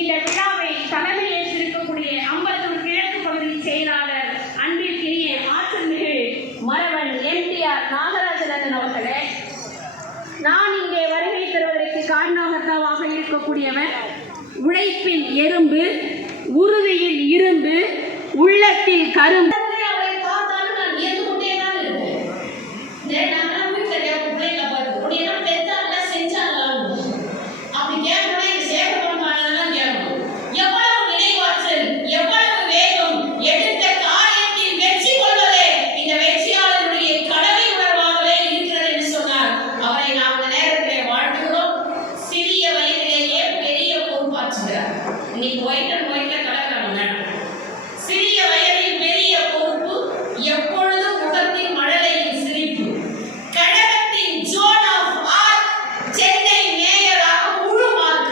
இந்த விழாவை தலைமையேற்றிருக்கக்கூடிய அம்பத்தூர் கிழக்கு பகுதி செயலாளர் அன்பிற்கினிய ஆற்றல்மிகு மறவன் எம்டிஆர் நாகராஜன் அவர்களே, நான் இங்கே வருகை தருவதற்கு காரணகர்த்தாவாக இருக்கக்கூடியவர் உழைப்பில் எறும்பு, உறுதியில் இரும்பு, உள்ளத்தில் கரும்பு. சிறிய வயதில் பெரிய பொறுப்பு, எப்பொழுதும் முகத்தில் மழலையின் சிரிப்பு, கழகத்தின் ஜோன் ஆஃப் ஆர்க், சென்னை மேயராக முழு மார்க்.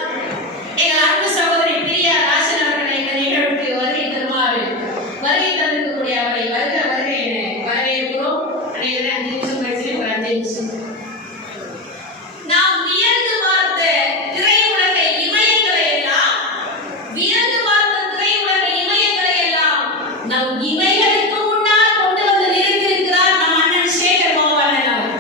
எங்கள் அன்பு சகோதரி பிரியா ராசன் அவர்களை இந்த நிகழ்வுக்கு வருகை தருமாறு வருகை தந்திருக்கக்கூடிய அவரை வருக வருகை என வரவேற்கிறோம். அனைவரும் 5 நிமிஷம் பேசி ஒரு 5 நிமிஷம் நாம் வியந்து பார்த்த திரையுலக இமயங்களை எல்லாம் நம் இமைகளுக்கு முன்னால் கொண்டு வந்து நிறுத்தியிருக்கிறார் நம் அண்ணன் சேகர் பாபண்ணன் அவர்.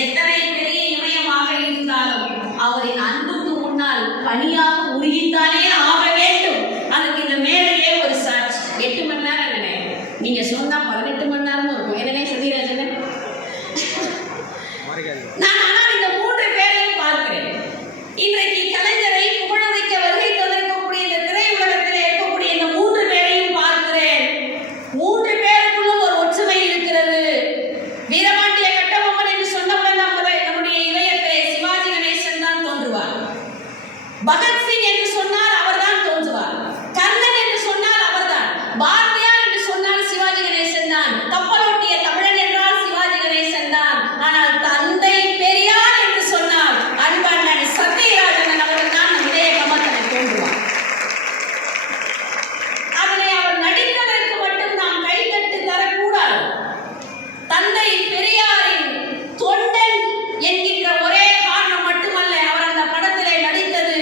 எத்தனை பெரிய இமயமாக இருந்தாலும் அவரின் அன்புக்கு முன்னால் பணியாக உருகித்தானே ஆக வேண்டும். அதுக்கு இந்த மேலேயே ஒரு சாட்சி. 8 மணி நேரம் என்ன, நீங்க சொன்னா 18 மணி நேரமும் இருக்கும். என்னன்னே சதீராஜன், நான் ஆனால் இந்த 3 பேரையும் பார்க்கிறேன். இன்றைக்கு கலைஞரை புகழமைக்க வருகை தந்திருக்கக்கூடிய இந்த திரையுலகத்தில் இருக்கக்கூடிய இந்த 3 பேரையும் பார்க்கிறேன். 3 பேருக்குள்ளும் ஒரு ஒற்றுமை இருக்கிறது. வீரபாண்டிய கட்டபொம்மன் என்று சொன்னவுடன் நம்முடைய இதயத்திலே சிவாஜி கணேசன் தான் தோன்றுவார். பகத்சிங் என்று சொன்னால் அவர்தான் தோன்றுவார். கர்ணன் என்று சொன்னால் அவர்தான். பாரதியார் என்று சொன்னால் சிவாஜி கணேசன் தான். கப்பலோட்டிய தமிழன் என்றால் சிவாஜி கணேசன் தான். ஆனால் தந்தை பெரியார் என்று சொன்னால் அன்பண்ணன் சத்யராஜன் அவர்கள் தான் நம் இதய கமலத்தில் தோன்றுவார். அதிலே அவர் நடித்ததற்கு மட்டும் நாம் கைத்தட்டு தரக்கூடாது. தந்தை பெரியாரின் தொண்டன் என்கின்ற ஒரே காரணம் மட்டுமல்ல, அவர் அந்த படத்திலே நடித்தது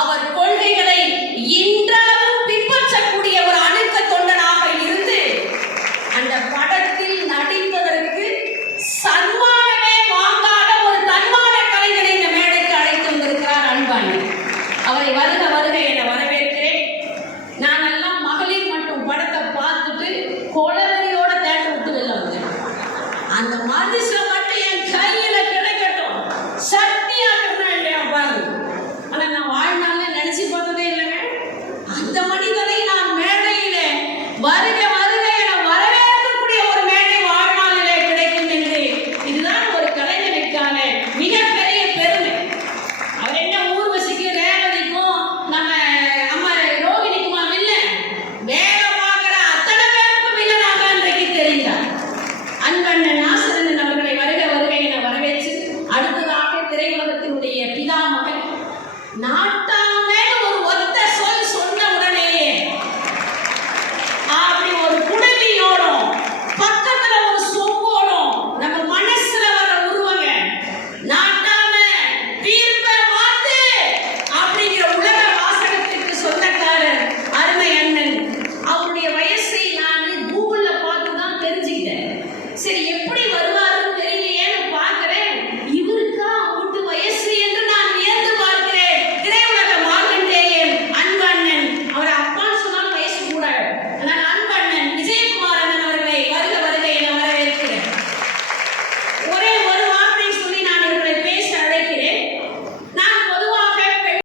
அவர் கொள்கைகளை இன்றளவும் பின்பற்றக்கூடிய ஒரு அணுக்க தொண்டனாக இருந்து அந்த படத்தில் நடித்ததற்கு சன்மானமே வாங்காத ஒரு தன்மான கலைஞரை இந்த மேடைக்கு அழைத்து வந்திருக்கிறார் அன்பண்ணன். அவரை வருக வருக என வரவேற்கிறேன். நான் எல்லாம் மகளிர் மட்டும் படத்தை பார்த்துட்டு கொலவெறியோட தேட்டர் விட்டு வெளில வந்தேன். அந்த மனுஷன் மட்டும் என் கையில கிடைக்கட்டும், சக்தியாக்கணும் இல்லையா பாருங்க. ஆனா நான் வாழ்நாள்ல நினைச்சு பார்த்ததே இல்லைங்க. அந்த மனிதனை நான் மேடையில வருக வருக என வரவேற்கக்கூடிய ஒரு மேடை வாழ்நாளிலே கிடைக்கும் என்று, இதுதான் ஒரு கலைஞனுக்கான மிகப்பெரிய பெருமை. அவர் என்ன ஊர்வசிக்கு ரேவதிக்கும் நம்ம அம்மா ரோகிணிக்குமா வில்லன், வேலை பார்க்கிற அத்தனை பேருக்கும் வில்லனாக இன்றைக்கு தெரிந்தார். அன்பண்ணன் நாசரன் அவர்களை வருக வருக என வரவேற்று அடுத்ததாக திரையுலகத்தினுடைய பிதாமகன், நாட்டு